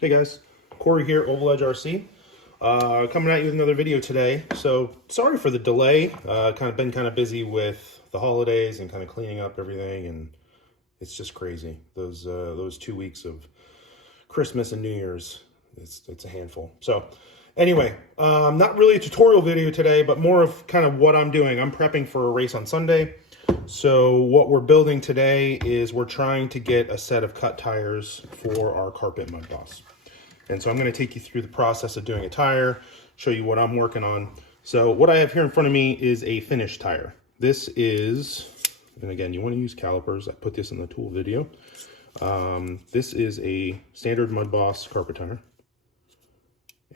Hey guys, Corey here, OvalEdge RC. Coming at you with another video today. So sorry for the delay. Been kind of busy with the holidays and kind of cleaning up everything, and it's just crazy. Those 2 weeks of Christmas and New Year's, it's a handful. So anyway, not really a tutorial video today, but more of kind of what I'm doing. I'm prepping for a race on Sunday. So what we're building today is we're trying to get a set of cut tires for our carpet Mudboss. And so I'm going to take you through the process of doing a tire, show you what I'm working on. So what I have here in front of me is a finished tire. This is, and again, you want to use calipers. I put this in the tool video. This is a standard Mudboss carpet tire.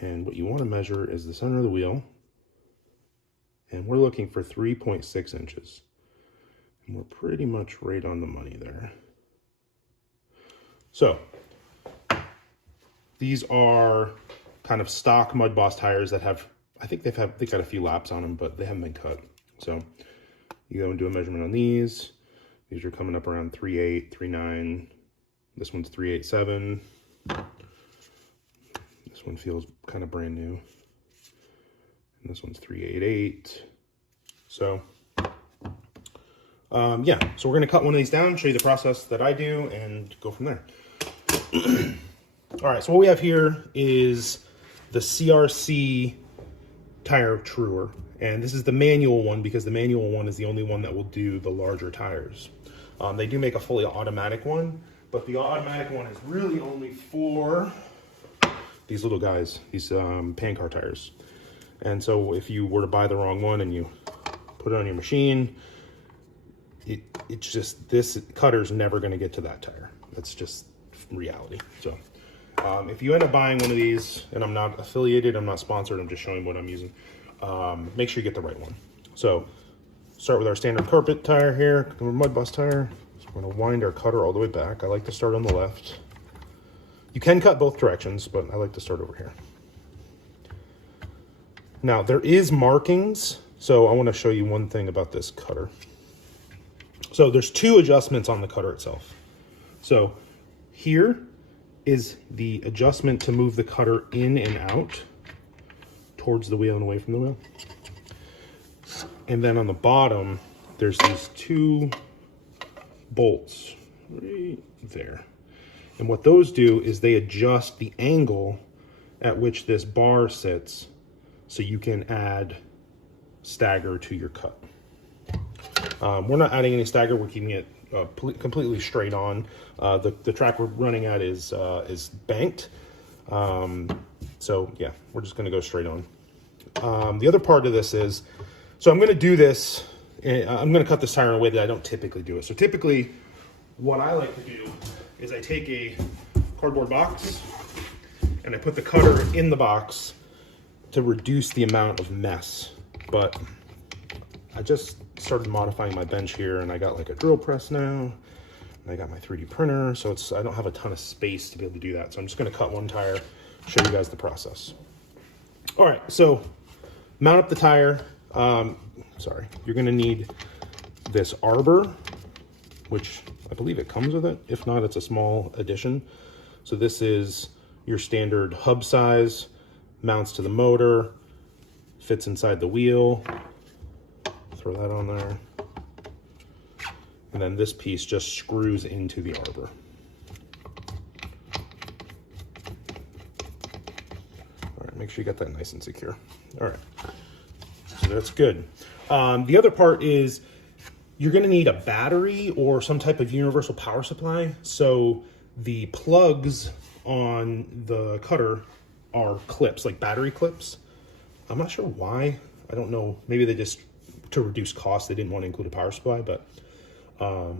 And what you want to measure is the center of the wheel. And we're looking for 3.6 inches. And we're pretty much right on the money there. So these are kind of stock Mudboss tires that have, I think they've got a few laps on them, but they haven't been cut. So you go and do a measurement on these. These are coming up around 3.8, 3.9. This one's 3.87. This one feels kind of brand new. And this one's 3.88. So yeah, so we're going to cut one of these down, show you the process that I do, and go from there. All right, so what we have here is the CRC tire truer, and this is the manual one because the manual one is the only one that will do the larger tires. They do make a fully automatic one, but the automatic one is really only for these little guys, these pan car tires. And so if you were to buy the wrong one and you put it on your machine, it's just, this cutter's never going to get to that tire. That's just reality. So if you end up buying one of these, and I'm not affiliated, I'm not sponsored, I'm just showing what I'm using, make sure you get the right one. So start with our standard carpet tire here, Mudboss tire. So we're going to wind our cutter all the way back. I like to start on the left. You can cut both directions, but I like to start over here. Now there is markings, so I want to show you one thing about this cutter. So there's two adjustments on the cutter itself. So here is the adjustment to move the cutter in and out towards the wheel and away from the wheel. And then on the bottom, there's these two bolts right there. And what those do is they adjust the angle at which this bar sits so you can add stagger to your cut. We're not adding any stagger, we're keeping it completely straight on. The track we're running at is banked. So yeah, we're just gonna go straight on. The other part of this is, so I'm gonna do this, I'm gonna cut this tire in a way that I don't typically do it. So typically what I like to do is I take a cardboard box and I put the cutter in the box to reduce the amount of mess. But I just started modifying my bench here, and I got like a drill press now, and I got my 3D printer, so I don't have a ton of space to be able to do that. So I'm just going to cut one tire, show you guys the process. All right, so mount up the tire. You're going to need this arbor, which I believe it comes with it. If not, it's a small addition. So this is your standard hub size, mounts to the motor, fits inside the wheel. Throw that on there. And then this piece just screws into the arbor. All right, make sure you got that nice and secure. All right, so that's good. The other part is you're gonna need a battery or some type of universal power supply. So the plugs on the cutter are clips, like battery clips. I'm not sure why. I don't know, maybe they just, to reduce cost, they didn't want to include a power supply, but I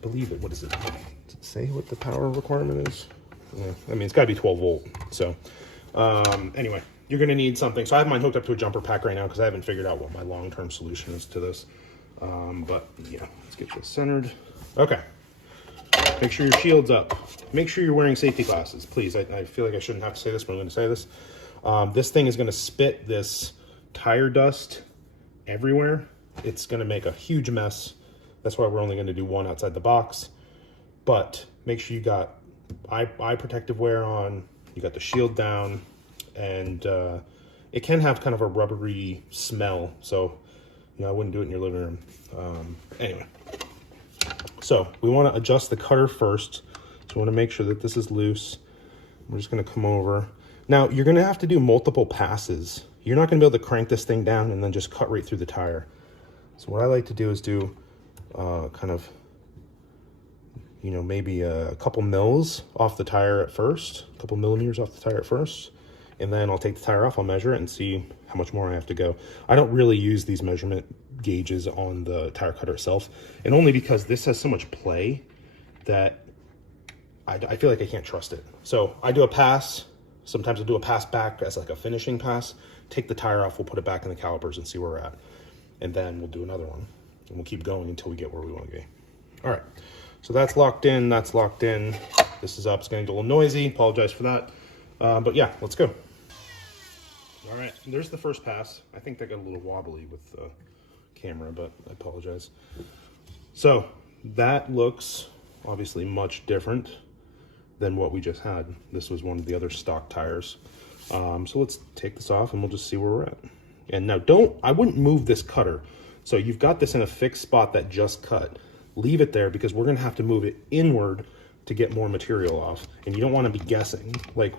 believe it. What is it? Does it say what the power requirement is? Yeah, I mean, it's got to be 12 volt. So anyway, you're going to need something. So I have mine hooked up to a jumper pack right now because I haven't figured out what my long-term solution is to this. But yeah, let's get this centered. Okay. Make sure your shield's up. Make sure you're wearing safety glasses, please. I feel like I shouldn't have to say this, but I'm going to say this. This thing is going to spit this tire dust everywhere. It's going to make a huge mess. That's why we're only going to do one outside the box. But make sure you got eye protective wear on, you got the shield down, and it can have kind of a rubbery smell. So, you know, I wouldn't do it in your living room. Anyway, so we want to adjust the cutter first. So we want to make sure that this is loose. We're just going to come over. Now, you're going to have to do multiple passes. You're not going to be able to crank this thing down and then just cut right through the tire. So what I like to do is do kind of, you know, maybe a couple mils off the tire at first, a couple millimeters off the tire at first, and then I'll take the tire off, I'll measure it and see how much more I have to go. I don't really use these measurement gauges on the tire cutter itself, and only because this has so much play that I feel like I can't trust it. So I do a pass. Sometimes I'll do a pass back as like a finishing pass, take the tire off, we'll put it back in the calipers and see where we're at. And then we'll do another one, and we'll keep going until we get where we want to be. All right, so that's locked in, that's locked in. This is up, it's getting a little noisy, apologize for that. But yeah, let's go. All right, there's the first pass. I think that got a little wobbly with the camera, but I apologize. So that looks obviously much different than what we just had. This was one of the other stock tires. So let's take this off and we'll just see where we're at. And now I wouldn't move this cutter. So you've got this in a fixed spot that just cut. Leave it there because we're gonna have to move it inward to get more material off. And you don't wanna be guessing like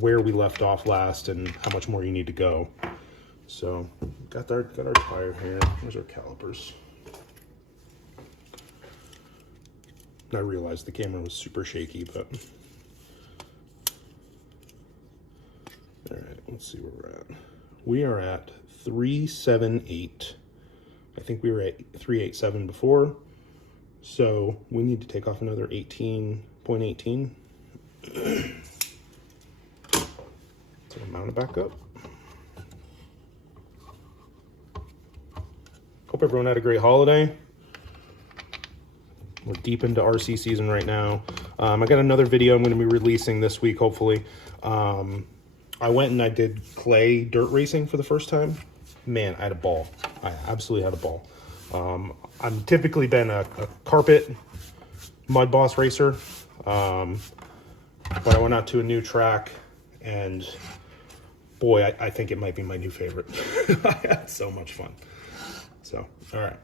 where we left off last and how much more you need to go. So got our tire here. Here's our calipers. I realized the camera was super shaky, but all right, let's see where we're at. We are at 378. I think we were at 387 before, so we need to take off another 18.18. So mount it back up. Hope everyone had a great holiday. We're deep into RC season right now. I got another video I'm going to be releasing this week, hopefully. I went and I did clay dirt racing for the first time. Man, I had a ball. I absolutely had a ball. I've typically been a carpet Mudboss racer, but I went out to a new track, and boy, I think it might be my new favorite. I had so much fun. So, all right,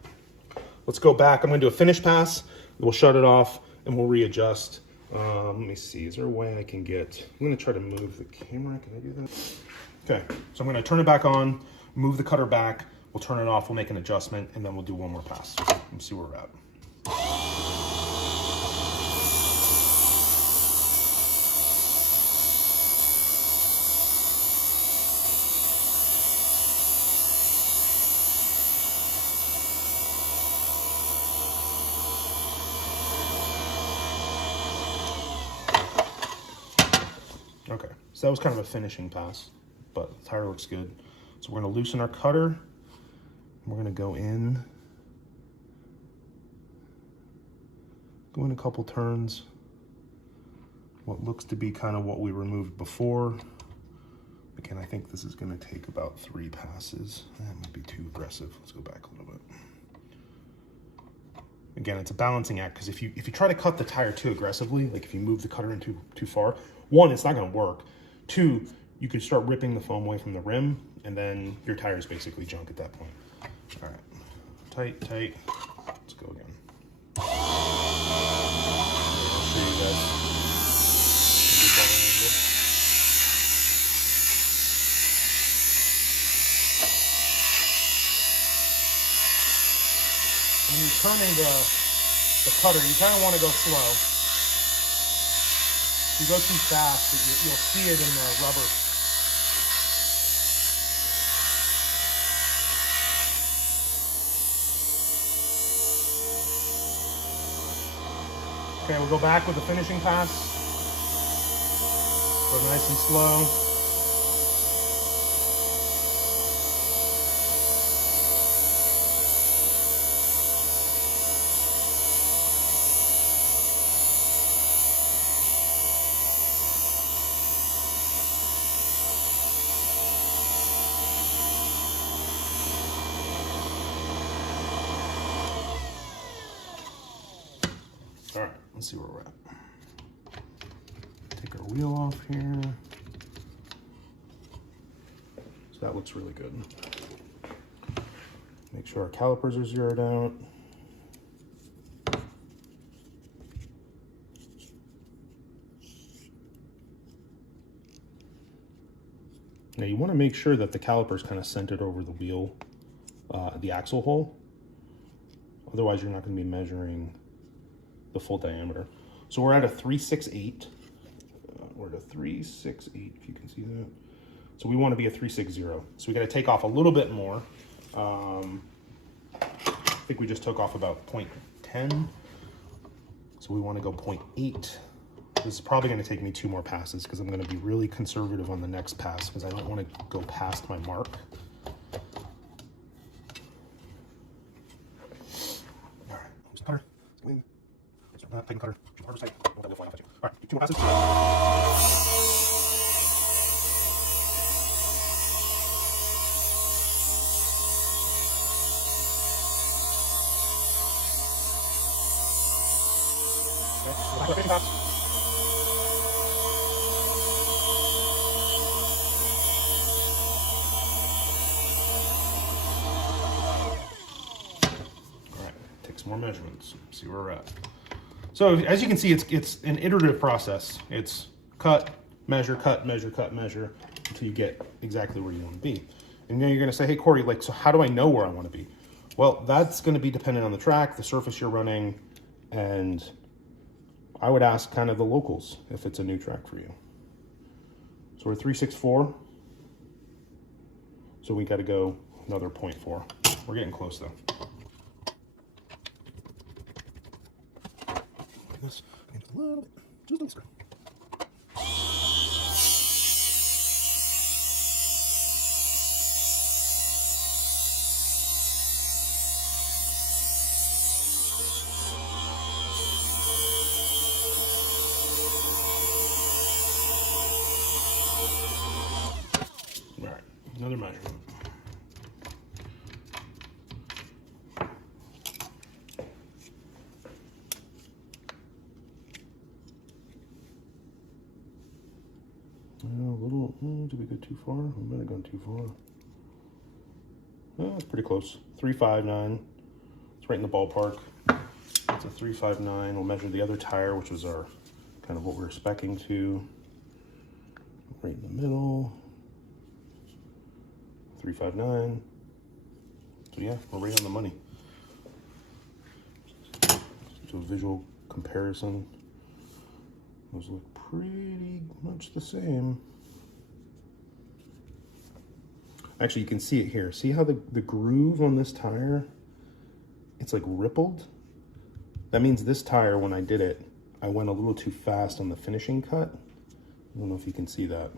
let's go back. I'm going to do a finish pass. We'll shut it off and we'll readjust. Let me see, is there a way I can get, I'm gonna try to move the camera, can I do that? Okay, so I'm gonna turn it back on, move the cutter back, we'll turn it off, we'll make an adjustment, and then we'll do one more pass and see where we're at. Okay, so that was kind of a finishing pass, but the tire looks good. So we're gonna loosen our cutter. We're gonna go in a couple turns. What looks to be kind of what we removed before. Again, I think this is gonna take about 3 passes. That might be too aggressive. Let's go back a little bit. Again, it's a balancing act, because if you try to cut the tire too aggressively, like if you move the cutter in too far, 1, it's not going to work. 2, you could start ripping the foam away from the rim, and then your tire is basically junk at that point. All right, tight, tight. Let's go again. I'll show you guys. When you're turning the cutter, you kind of want to go slow. If you go too fast, you'll see it in the rubber. Okay, we'll go back with the finishing pass. Go nice and slow. All right, let's see where we're at. wheel off here. So that looks really good. Make sure our calipers are zeroed out. Now you want to make sure that the caliper is kind of centered over the wheel, the axle hole. Otherwise you're not going to be measuring the full diameter. So we're at a 368. We're at a 368, if you can see that. So we want to be a 360. So we got to take off a little bit more. I think we just took off about 0.10. So we want to go 0.8. This is probably going to take me 2 more passes because I'm going to be really conservative on the next pass because I don't want to go past my mark. All right, use the cutter. Taking cutter. Harbor side. That will fly off at you. All right, 2 more passes. Okay, finishing pass. More measurements, see where we're at. So as you can see, it's an iterative process. It's cut, measure, cut, measure, cut, measure until you get exactly where you want to be. And then you're going to say, hey Corey, like, so how do I know where I want to be? Well, that's going to be dependent on the track, the surface you're running, and I would ask kind of the locals if it's a new track for you. So we're 364. So we got to go another 0.4. We're getting close though. This a little bit, just on the screen. All right, another measurement. A little, did we go too far? We might have gone too far. It's pretty close. 359. It's right in the ballpark. It's a 359. We'll measure the other tire, which was our kind of what we're speccing to. Right in the middle. 359. So yeah, we're right on the money. So visual comparison. Those look pretty much the same. Actually, you can see it here. See how the groove on this tire, it's like rippled? That means this tire, when I did it, I went a little too fast on the finishing cut. I don't know if you can see that.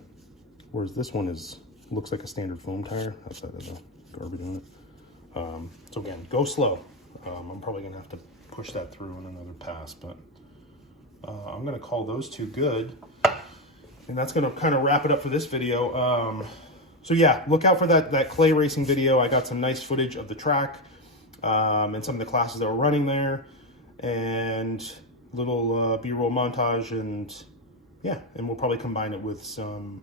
Whereas this one looks like a standard foam tire outside of the garbage on it. So again, go slow. I'm probably gonna have to push that through in another pass, but I'm gonna call those 2 good. And that's gonna kind of wrap it up for this video. So yeah, look out for that clay racing video. I got some nice footage of the track and some of the classes that were running there, and little B-roll montage, and yeah, and we'll probably combine it with some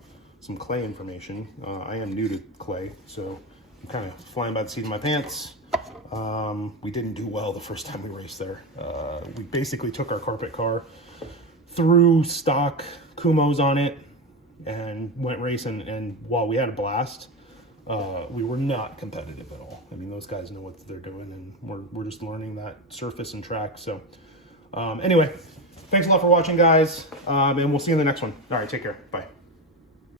clay information. I am new to clay, so I'm kind of flying by the seat of my pants. We didn't do well the first time we raced there. We basically took our carpet car, threw stock Kumos on it, and went racing, and while we had a blast, we were not competitive at all. I mean, those guys know what they're doing, and we're just learning that surface and track. So anyway, thanks a lot for watching, guys, and we'll see you in the next one. All right, take care. Bye.